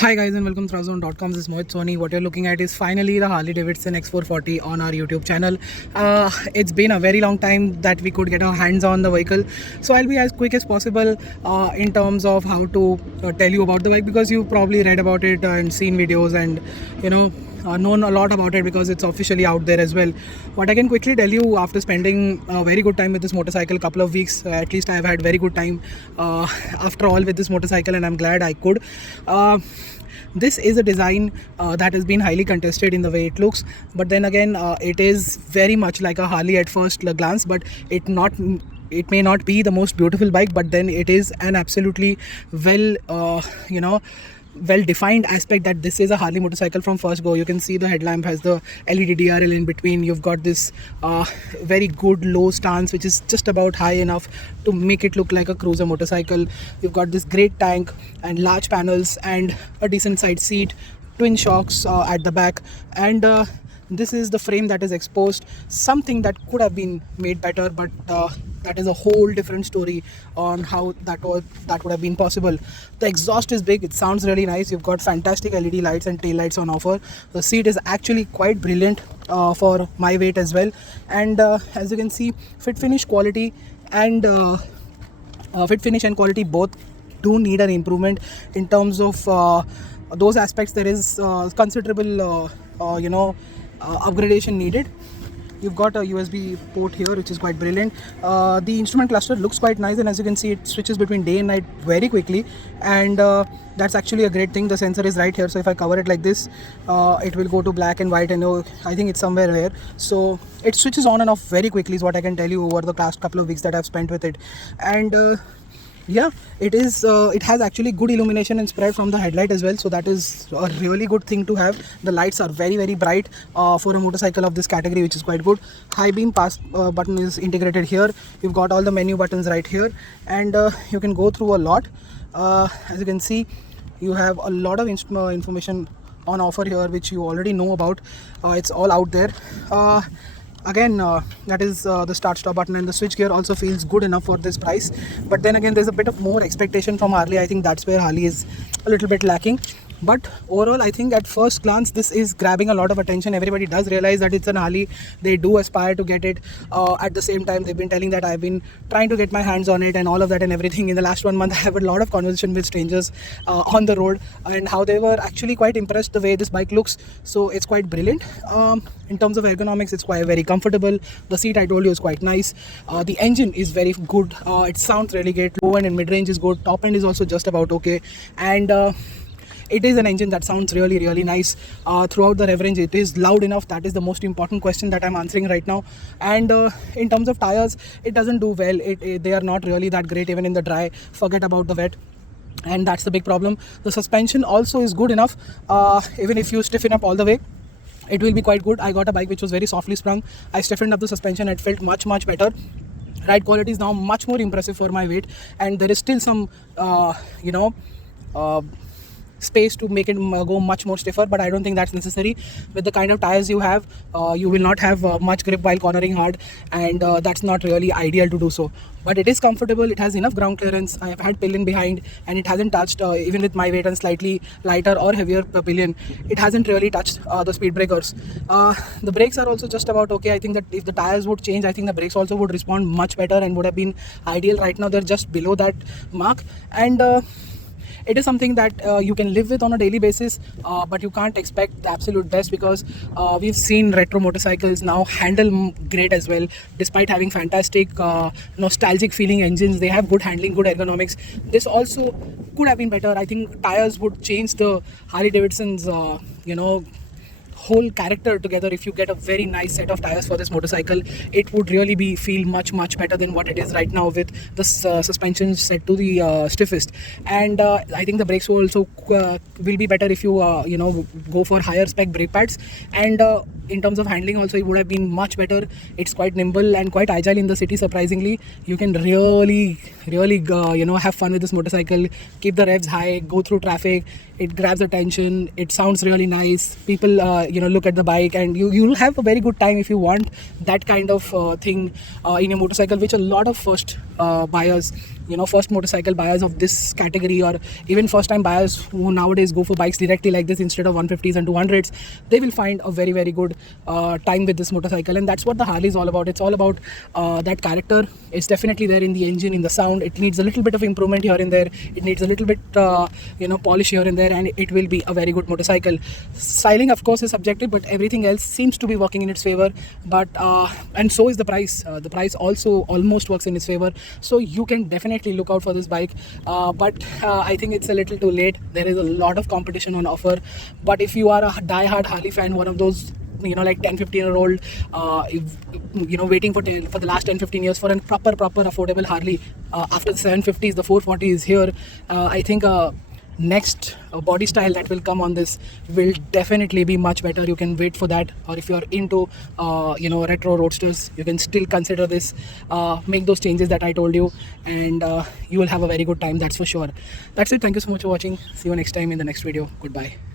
Hi guys and welcome to Throwzone.com. This is Mohit Soni. What you're looking at is finally the Harley Davidson X440 on our YouTube channel. It's been a very long time that we could get our hands on the vehicle, so I'll be as quick as possible in terms of how to tell you about the bike, because you've probably read about it and seen videos and known a lot about it because it's officially out there as well. What I can quickly tell you, after spending a very good time with this motorcycle, couple of weeks at least, I've had very good time after all with this motorcycle, and I'm glad I could. This is a design that has been highly contested in the way it looks, but then again it is very much like a Harley at first glance, but it may not be the most beautiful bike, but then it is an absolutely well defined aspect that this is a Harley motorcycle from first go. You can see the headlamp has the LED DRL in between. You've got this very good low stance, which is just about high enough to make it look like a cruiser motorcycle. You've got this great tank and large panels and a decent side seat, twin shocks at the back, and this is the frame that is exposed, something that could have been made better, but that is a whole different story on how that would have been possible. The exhaust is big, it sounds really nice. You've got fantastic LED lights and tail lights on offer. The seat is actually quite brilliant for my weight as well, and as you can see, fit finish and quality both do need an improvement. In terms of those aspects, there is considerable upgradation needed. You've got a USB port here, which is quite brilliant. The instrument cluster looks quite nice, and as you can see, it switches between day and night very quickly, and that's actually a great thing. The sensor is right here, so if I cover it like this, it will go to black and white, and I think it's somewhere here, so it switches on and off very quickly is what I can tell you over the past couple of weeks that I've spent with it. And yeah, it has actually good illumination and spread from the headlight as well, so that is a really good thing to have. The lights are very bright for a motorcycle of this category, which is quite good. High beam pass button is integrated here. You've got all the menu buttons right here, and you can go through a lot. As you can see, you have a lot of information on offer here, which you already know about. It's all out there. Again, that is the start stop button, and the switch gear also feels good enough for this price, but then again there's a bit of more expectation from Harley. I think that's where Harley is a little bit lacking, but overall I think at first glance this is grabbing a lot of attention. Everybody does realize that it's an Harley. They do aspire to get it. At the same time, they've been telling that I've been trying to get my hands on it and all of that and everything. In the last 1 month I have a lot of conversation with strangers on the road, and how they were actually quite impressed the way this bike looks, so it's quite brilliant. In terms of ergonomics, it's quite very comfortable. The seat, I told you, is quite nice. The engine is very good. It sounds really great. Low end and mid-range is good. Top end is also just about okay, and it is an engine that sounds really nice throughout the rev range. It is loud enough. That is the most important question that I'm answering right now. And in terms of tires, it doesn't do well. They are not really that great even in the dry. Forget about the wet, and that's the big problem. The suspension also is good enough. Even if you stiffen up all the way, it will be quite good. I got a bike which was very softly sprung. I stiffened up the suspension. It felt much better. Ride quality is now much more impressive for my weight, and there is still some space to make it go much more stiffer, but I don't think that's necessary. With the kind of tires you have, you will not have much grip while cornering hard, and that's not really ideal to do so. But it is comfortable. It has enough ground clearance. I have had pillion behind, and it hasn't touched, even with my weight and slightly lighter or heavier pillion, it hasn't really touched the speed breakers. The brakes are also just about okay. I think that if the tires would change, I think the brakes also would respond much better and would have been ideal. Right now they're just below that mark, and it is something that you can live with on a daily basis, but you can't expect the absolute best, because we've seen retro motorcycles now handle great as well. Despite having fantastic nostalgic feeling engines, they have good handling, good ergonomics. This also could have been better. I think tires would change the Harley Davidson's whole character together. If you get a very nice set of tires for this motorcycle, it would really feel much better than what it is right now, with the suspension set to the stiffest. And I think the brakes will also will be better if you go for higher spec brake pads. And in terms of handling also, it would have been much better. It's quite nimble and quite agile in the city, surprisingly. You can really have fun with this motorcycle, keep the revs high, go through traffic. It grabs attention. It sounds really nice. People look at the bike, and you'll have a very good time if you want that kind of thing in a motorcycle, which a lot of first buyers, first motorcycle buyers of this category, or even first time buyers who nowadays go for bikes directly like this instead of 150s and 200s, they will find a very, very good time with this motorcycle. And that's what the Harley is all about. It's all about that character. It's definitely there in the engine, in the sound. It needs a little bit of improvement here and there. It needs a little bit polish here and there, and it will be a very good motorcycle. Styling of course is subjective, but everything else seems to be working in its favor. But and so is the price. The price also almost works in its favor, so you can definitely look out for this bike. But I think it's a little too late. There is a lot of competition on offer. But if you are a die-hard Harley fan, one of those like 10-15-year-old waiting for the last 10-15 years for a proper affordable Harley, after the 750s, the 440 is here. I think next body style that will come on this will definitely be much better. You can wait for that. Or if you're into retro roadsters, you can still consider this. Make those changes that I told you, and you will have a very good time, that's for sure. That's it. Thank you so much for watching. See you next time in the next video. Goodbye.